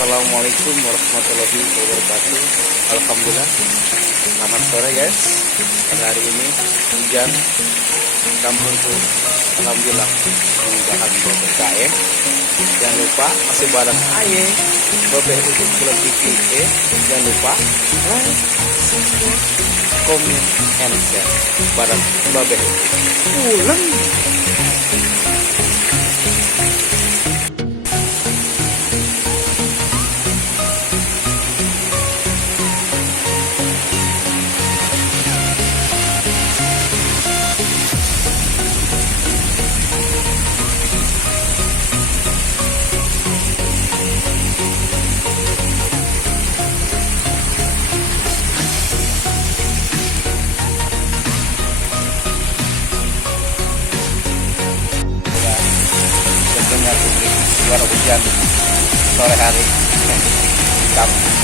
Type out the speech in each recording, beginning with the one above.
Assalamualaikum warahmatullahi wabarakatuh. Alhamdulillah. Selamat sore guys. Pada hari ini hujan kampungku. Alhamdulillah menggunakan BBKM. Jangan lupa masih bareng aye Babeh untuk bulan TV. Jangan lupa like, subscribe, komen, and share bareng Babeh pulang. Suara hujan sore hari kampung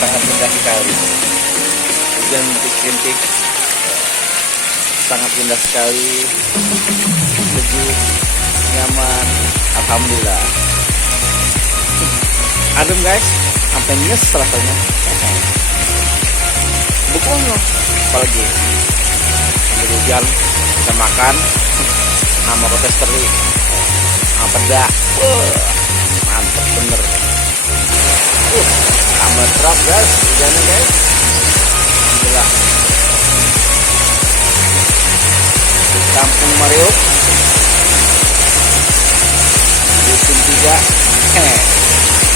sangat indah sekali. Hujan rintik-rintik sangat indah sekali, sejuk, nyaman. Alhamdulillah. Adem guys, sampai nyes rasanya. Bukan loh, apalagi hujan bisa makan sama rotes teri. Peda, mantap bener. Tambah terap guys, hujannya guys. Alhamdulillah. Di Kampung Mariuk, Dusun 3,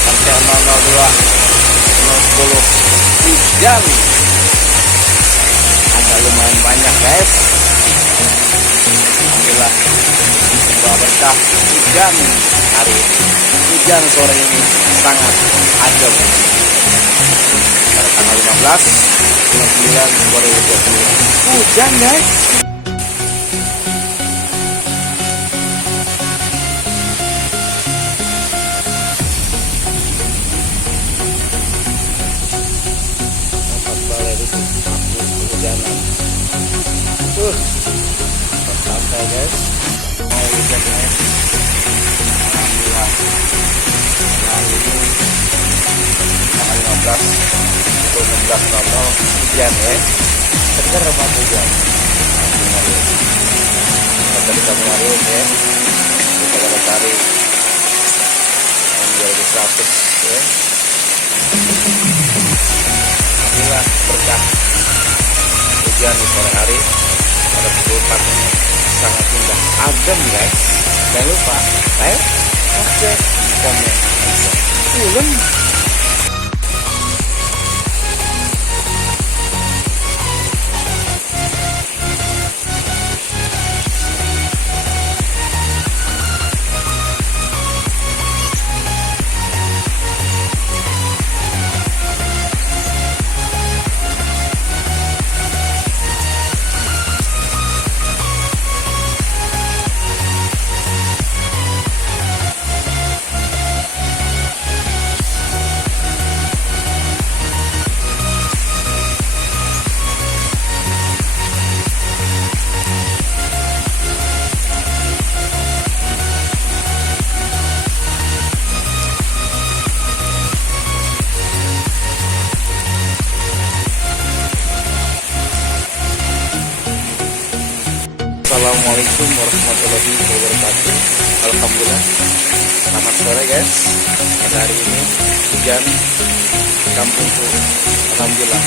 sampai 002, 010 hujan. Ada lumayan banyak guys. Alhamdulillah. Membawa berkah hujan hari ini. Hujan sore ini sangat adem. Pada tanggal 15 bulan 9 2020 hujan guys. Tempat balai itu hujanan. Santai guys. Mau hujan guys. Alhamdulillah. Hari ini tanggal 15 pukul 16.00 hujan ya. Seger banget hujan. Kita bisa Mariuk ya. Kita pada tarik yang 2100 ya. Alhamdulillah berkah hujan di sore hari pada pukul 4 ini sangat indah, adem guys. Jangan lupa like, subscribe, komen, dan share. Ulun. Assalamualaikum warahmatullahi wabarakatuh. Alhamdulillah. Selamat sore guys. Pada hari ini hujan kampungku. Alhamdulillah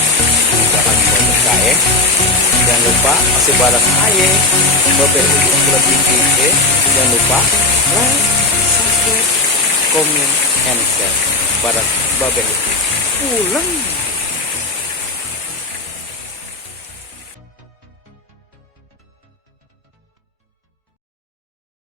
menggunakan BBKM. Jangan lupa masih bareng aye Babeh untuk bulan TV. Jangan lupa like, subscribe, komen, and share bareng Babeh pulang.